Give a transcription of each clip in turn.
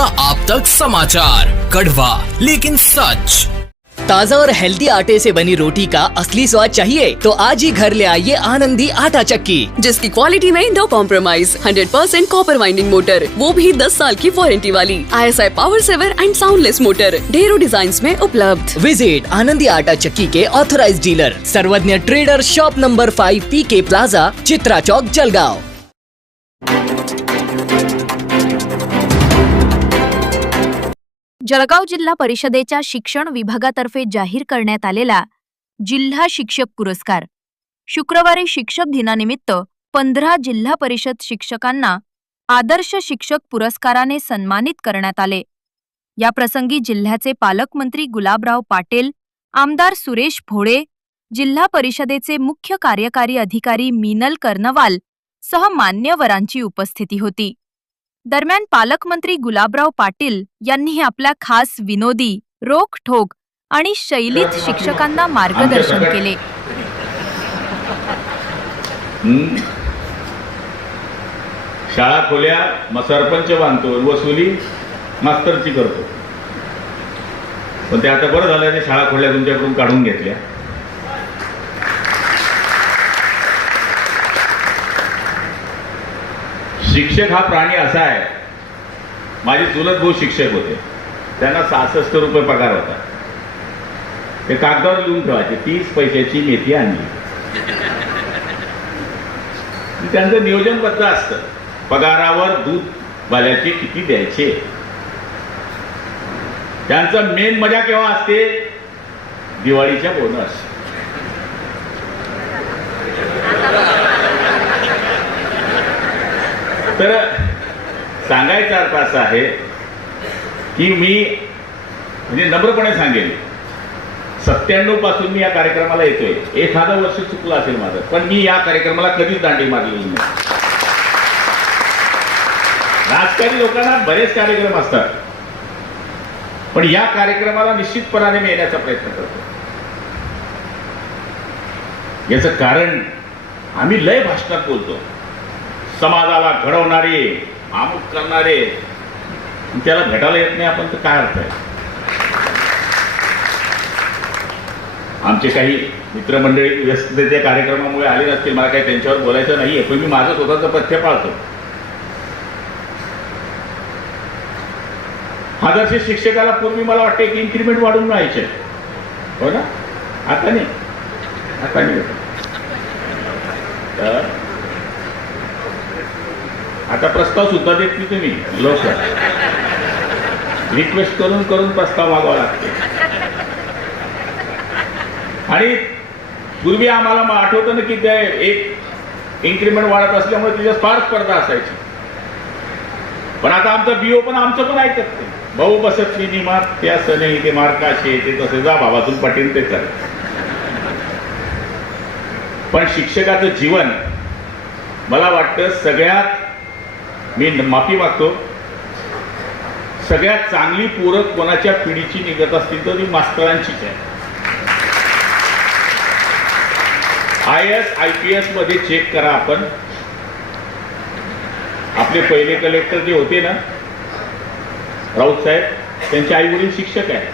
गया आप तक समाचार। कड़वा लेकिन सच। ताज़ा और हेल्दी आटे से बनी रोटी का असली स्वाद चाहिए तो आज ही घर ले आइए आनंदी आटा चक्की। जिसकी क्वालिटी में no compromise 100% percent copper winding motor वो भी 10 साल की वारंटी वाली ISI power saver and soundless motor ढेरों डिज़ाइन में उपलब्ध। विज़िट आनंदी आटा चक्की के authorised dealer Sarvagya trader shop number five P K plaza Chitra Chowk Jalgaon. Jalgaon जिल्हा परिषदेच्या शिक्षण विभागातर्फे जाहीर करण्यात आलेला जिल्हा शिक्षक पुरस्कार. शुक्रवारी शिक्षक दिनानिमित्त पंधरा जिल्हा परिषद शिक्षकांना आदर्श शिक्षक पुरस्काराने सन्मानित करण्यात आले. या प्रसंगी जिल्ह्याचे पालकमंत्री गुलाबराव पाटील आमदार सुरेश भोळे जिल्हा परिषदेचे मुख्य कार्यकारी अधिकारी मीनल कर्नवाल सह मान्यवरांची उपस्थिती होती. दरम्यान पालकमंत्री गुलाबराव पाटील यांनी आपल्या खास विनोदी रोखठोक आणि शैलीत शिक्षकांना मार्गदर्शन केले? शाळा खोल्या मग सरपंच बांधतो वसुली मास्तरची करतो. पण ते आता बरं झालं ते शाळा खोल्या तुमच्याकडून काढून घेतल्या. शिक्षक हा प्राणी असा आहे. माझे चुलत भाऊ शिक्षक होते. त्यांना सहासष्ट रुपये पगार होता. ते कागदावर लिहून ठेवायचे. तीस पैशाची मेथी आणली. त्यांचं नियोजनबद्ध असतं. पगारावर दूध वाल्याचे किती द्यायचे? त्यांचं मेन मजा केव्हा असते? दिवाळीच्या बोनस तर सांगायचा अर्थ असा आहे की मी म्हणजे नम्रपणे सांगेन सत्त्याण्णवपासून मी या कार्यक्रमाला येतोय. एखादं वर्ष चुकलं असेल माझं पण मी या कार्यक्रमाला कधीच दांडी मारलेली नाही. राजकारणी लोकांना बरेच कार्यक्रम असतात. पण या कार्यक्रमाला निश्चितपणाने मी येण्याचा प्रयत्न करतो. याचं कारण आम्ही लय भाषणात बोलतो. समाजाला घडवणारे अमुक करणारे त्याला भेटायला येत नाही आपण तर काय अर्थ आहे? आमचे काही मित्रमंडळी व्यस्ततेच्या कार्यक्रमामुळे आले नसतील मला काही त्यांच्यावर बोलायचं नाहीये. पण मी माझं स्वतःचं पथ्य पाळतो. आदर्श शिक्षकाला पूर्वी मला वाटते की इन्क्रीमेंट वाढून मिळायचे. हो ना? आता नाही. आता नाही. तर आता प्रस्ताव सुद्धा देत नाही तुम्ही लोक रिक्वेस्ट करून करून प्रस्ताव मागवा लागते. आणि पूर्वी आम्हाला मग आठवतं ना की ते एक इन्क्रीमेंट वाढत असल्यामुळे तिच्या फार स्पर्धा असायची. पण आता आमचं बीओ पण आमचं पण ऐकत नाही. भाऊ बसत नाही मार. ते सने नाही ते मार्काशे ते तसे. जा बाबातून पाटील ते चाल पण शिक्षकाचं जीवन मला वाटतं सगळ्यात मी माफी मागतो. सगळ्यात चांगली पूरक कोणाच्या पिढीची निघत असतील तर ती मास्तरांचीच आहे. आय एस आय पी एसमध्ये चेक करा आपण. आपले पहिले कलेक्टर जे होते ना राऊत साहेब त्यांचे आई वडील शिक्षक आहेत.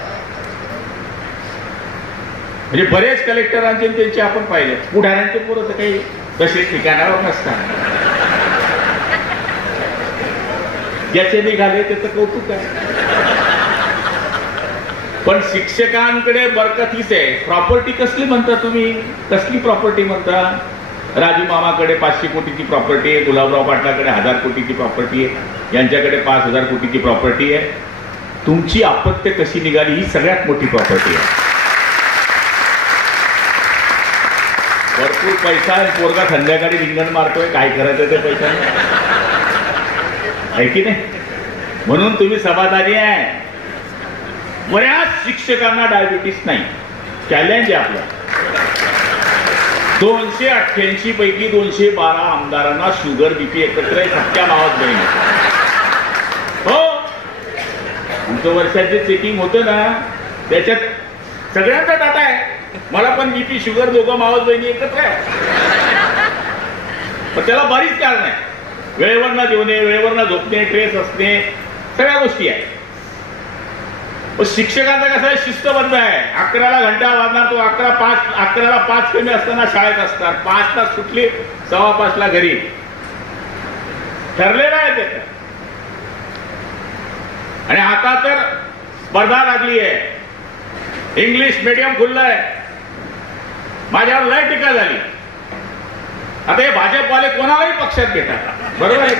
म्हणजे बरेच कलेक्टरांचे त्यांचे आपण पाहिले पुढाऱ्यांचे पोरं तर काही तसे ठिकाणावर नसतात. ज्याचे निघाले त्याचं कौतुक आहे. पण शिक्षकांकडे बरकत हीच आहे. प्रॉपर्टी कसली म्हणता तुम्ही? कसली प्रॉपर्टी म्हणता? राजू मामाकडे पाचशे कोटीची प्रॉपर्टी आहे गुलाबराव पाटलाकडे हजार कोटीची प्रॉपर्टी आहे यांच्याकडे पाच हजार कोटीची प्रॉपर्टी आहे. तुमची आपत्य कशी निघाली ही सगळ्यात मोठी प्रॉपर्टी आहे. भरपूर पैसा आहे पोरगा संध्याकाळी रिंगण मारतोय काय करायचं ते पैशाने? आहे की नाही? म्हणून तुम्ही समाधानी आहे. बऱ्याच शिक्षकांना डायबिटीस नाही. चॅलेंज आहे आपलं. दोनशे अठ्ठ्याऐंशी पैकी दोनशे बारा आमदारांना शुगर बीपी एकत्र आहे सत्या मावत बहीण हो? आमचं वर्षात चेकिंग होतं ना. त्याच्यात सगळ्यांचा डाटा आहे. मला पण बीपी शुगर दोघं मावत बहिणी एकत्र आहे. पण त्याला बरीच कारण आहे. वेळेवर ना जेवणे वेळेवर ना झोपणे ट्रेस असणे सगळ्या गोष्टी आहेत. पण शिक्षकांचा कसं आहे शिस्तबद्ध आहे. अकराला घंटा वाजणार तो अकरा पाच अकराला पाच कमी असताना शाळेत असतात. पाचला सुटली सव्वा पाचला घरी. ठरलेलं आहे ते. आणि आता तर स्पर्धा लागली आहे. इंग्लिश मीडियम आहे. माझ्यावर लय टीका झाली. आता हे भाजपवाले कोणालाही पक्षात घेतात बरोबर आहे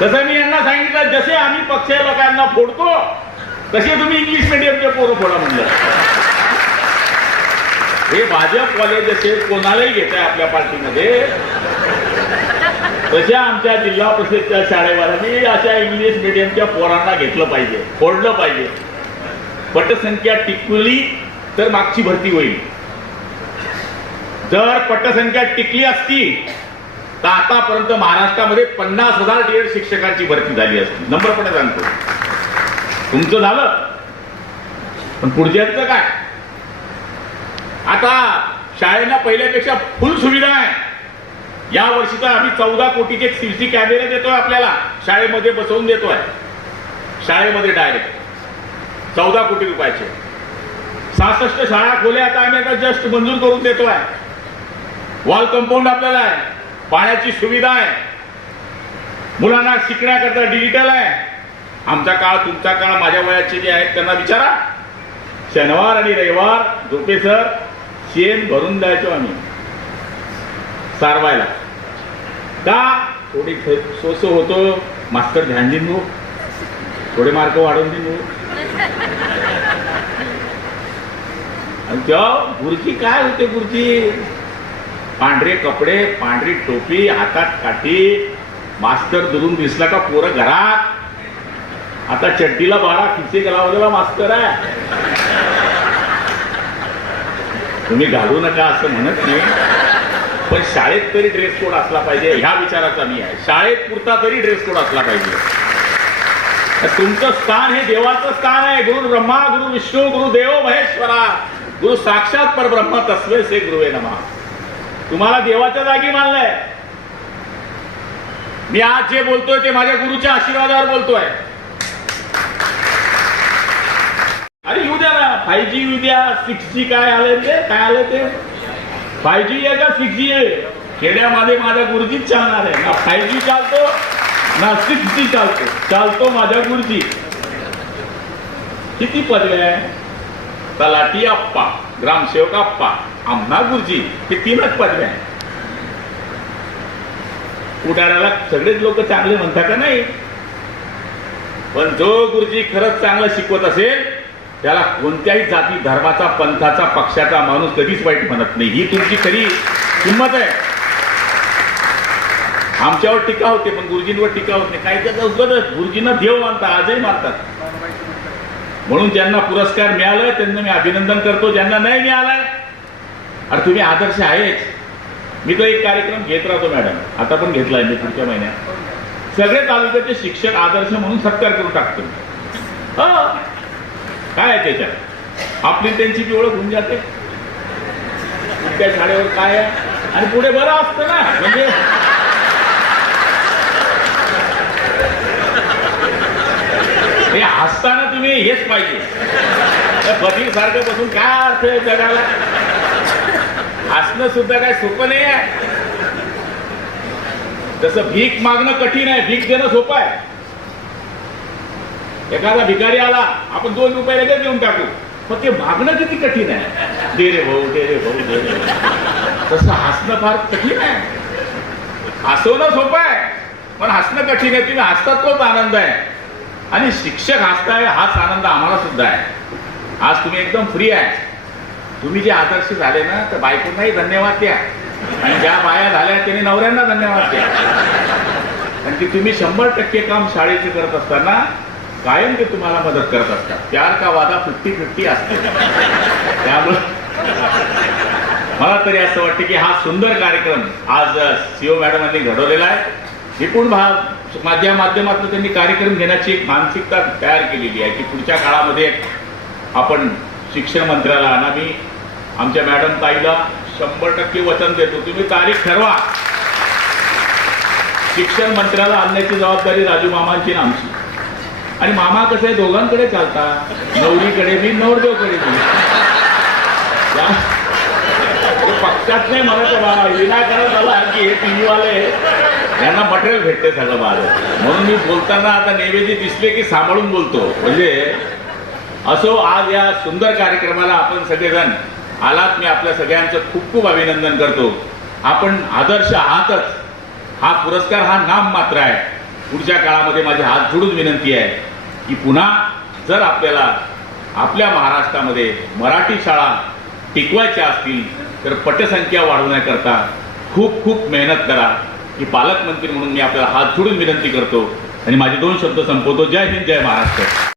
तसं मी यांना सांगितलं जसे आम्ही पक्ष लोकांना फोडतो तसे तुम्ही इंग्लिश मीडियमचे पोरं फोडा म्हणलं. हे भाजपवाले जसे कोणालाही घेत आहे आपल्या पार्टीमध्ये. तशा आमच्या जिल्हा परिषदच्या शाळेवाल्यांनी अशा इंग्लिश मीडियमच्या पोरांना घेतलं पाहिजे फोडलं पाहिजे. पटसंख्या टिकवली तर मागची भरती होईल. जर पटसंख्या टिकली असती तर आतापर्यंत महाराष्ट्रामध्ये पन्नास हजार डीएड शिक्षकांची भरती झाली असते. नंबरपणे सांगतो. तुमचं झालं. पण पुढच्याचं काय? आता शाळेला पहिल्यापेक्षा फुल सुविधा आहे. या वर्षी तर आम्ही चौदा कोटीचे सीसी कॅमेरे देतोय आपल्याला. शाळेमध्ये बसवून देतोय. शाळेमध्ये डायरेक्ट चौदा कोटी रुपयाचे. सहासष्ट शाळा खोल्या आता आम्ही आता जस्ट मंजूर करून देतोय. वॉल कंपाऊंड आपल्याला आहे. पाण्याची सुविधा आहे. मुलांना शिकण्याकरता डिजिटल आहे. आमचा काळ तुमचा काळ माझ्या वयाचे जे आहेत त्यांना विचारा. शनिवार आणि रविवार झोपे सर शेण भरून द्यायचो आम्ही. सारवायला. का? थोडी सोसो होतो. मास्तर ध्यान देईन भाऊ थोडे मार्क वाढवून देईन भाऊ आणि तेव्हा गुरुजी काय होते गुरुची पांढरे कपडे पांढरी टोपी हातात काठी. मास्तर दुरून दिसला का पोरं घरात? आता चड्डीला बारा खिसे लावलेला मास्तर आहे. तुम्ही घालू नका असं म्हणत नाही. पण शाळेत तरी ड्रेस कोड असला पाहिजे ह्या विचाराचा मी आहे. शाळेत पुरता तरी ड्रेस कोड असला पाहिजे. तुमचं स्थान हे देवाचं स्थान आहे. गुरु ब्रह्मा गुरु विष्णू गुरु देव महेश्वरा. गुरु साक्षात परब्रह्म तस्वे से गुरुवे नमा. तुम्हाला देवाच्या जागी मानलंय. मी आज जे बोलतोय ते माझ्या गुरुच्या आशीर्वादावर बोलतोय. अरे येऊ द्या ना फाय जी येऊ द्या सिक्स जी काय आलंय ते? काय आलं ते? फाईव्ह जी आहे का सिक्स जी आहे? खेड्यामध्ये माझ्या गुरुजीच चालणार आहे. ना फाईव्ह जी चालतो ना सिक्स जी चालतो. चालतो माझ्या गुरुजी. किती पदव्या आहे? तलाटी आप्पा ग्रामसेवक आप्पा. आम्हा गुरुजी हे तीनच पदव्या आहे उठाण्याला सगळेच लोक चांगले म्हणतात का नाही? पण जो गुरुजी खरंच चांगलं शिकवत असेल त्याला कोणत्याही जाती धर्माचा पंथाचा पक्षाचा माणूस कधीच वाईट म्हणत नाही. ही तुमची खरी किंमत आहे. आमच्यावर टीका होते पण गुरुजींवर टीका होत नाही. काही त्याचा उगतच गुरुजींना देव मानतात आजही मानतात. म्हणून ज्यांना पुरस्कार मिळालाय त्यांना मी अभिनंदन करतो. ज्यांना नाही मिळालाय अरे तुम्ही आदर्श आहेच. मी तो एक कार्यक्रम घेत राहतो मॅडम. आता पण घेतलाय मी पुढच्या महिन्यात. सगळे तालुक्याचे शिक्षक आदर्श म्हणून सत्कार करून टाकतो हो. काय आहे त्याच्यात? आपली त्यांची ती ओळख होऊन जाते. त्या शाळेवर काय आहे? आणि पुढे बरं असतं ना. म्हणजे हे हसताना तुम्ही हेच पाहिजे. तर सारखं बसून काय अर्थ आहे जगाला हसणं सुद्धा काय सोपं नाही आहे. जसं भीक मागणं कठीण आहे भीक देणं सोपं आहे. एखादा भिकारी आला आपण दोन रुपये लगेच देऊन टाकू. पण ते मागणं किती कठीण आहे? दे रे भाऊ दे रे भाऊ दे रे तसं हसणं फार कठीण आहे. हसवणं सोपं आहे पण हसणं कठीण आहे. तुम्ही हसतात तोच आनंद आहे. आणि शिक्षक हसताय हाच आनंद आम्हाला सुद्धा आहे. आज तुम्ही एकदम फ्री आहे. तुम्ही जे आदर्श झाले ना तर बायकोंनाही धन्यवाद द्या. आणि ज्या बाया झाल्या त्यांनी नवऱ्यांना धन्यवाद द्या. आणि की तुम्ही शंभर टक्के काम शाळेचे करत असताना कायम ते तुम्हाला मदत करत असतात. प्यार का वादा फिफ्टी फिफ्टी असते. त्यामुळे मला तरी असं वाटतं की हा सुंदर कार्यक्रम आज सीओ मॅडमांनी घडवलेला आहे. एकूण भाग माझ्या माध्यमातून त्यांनी कार्यक्रम घेण्याची एक मानसिकता तयार केलेली आहे की पुढच्या काळामध्ये आपण शिक्षण मंत्र्याला आणि मी आमच्या मॅडम ताईला शंभर टक्के वचन देतो. तुम्ही तारीख ठरवा. शिक्षण मंत्र्याला आणण्याची जबाबदारी राजू मामांची ना आमची. आणि मामा कसं आहे दोघांकडे चालतात. नवरीकडे मी नवरदेवकडे मी पक्षात नाही म्हणत आहे बाबा विनाकारण झाला की हे टीव्ही वाले यांना मटेरियल भेटते सगळं माझं. म्हणून मी बोलताना आता नैवेद्य दिसले की सांभाळून बोलतो. म्हणजे असो आज या सुंदर कार्यक्रमाला आपण सगळेजण आलात मी आपल्या सगळ्यांचं खूप खूप अभिनंदन करतो. आपण आदर्श आहातच. हा पुरस्कार हा नाम मात्र आहे. पुढच्या काळामध्ये माझी हात जोडून विनंती आहे की पुन्हा जर आपल्याला आपल्या महाराष्ट्रामध्ये मराठी शाळा टिकवायच्या असतील तर पटसंख्या वाढवण्याकरता खूप खूप मेहनत करा. की पालकमंत्री म्हणून मी आपल्याला हात जोडून विनंती करतो. आणि माझे दोन शब्द संपवतो. जय हिंद जय महाराष्ट्र.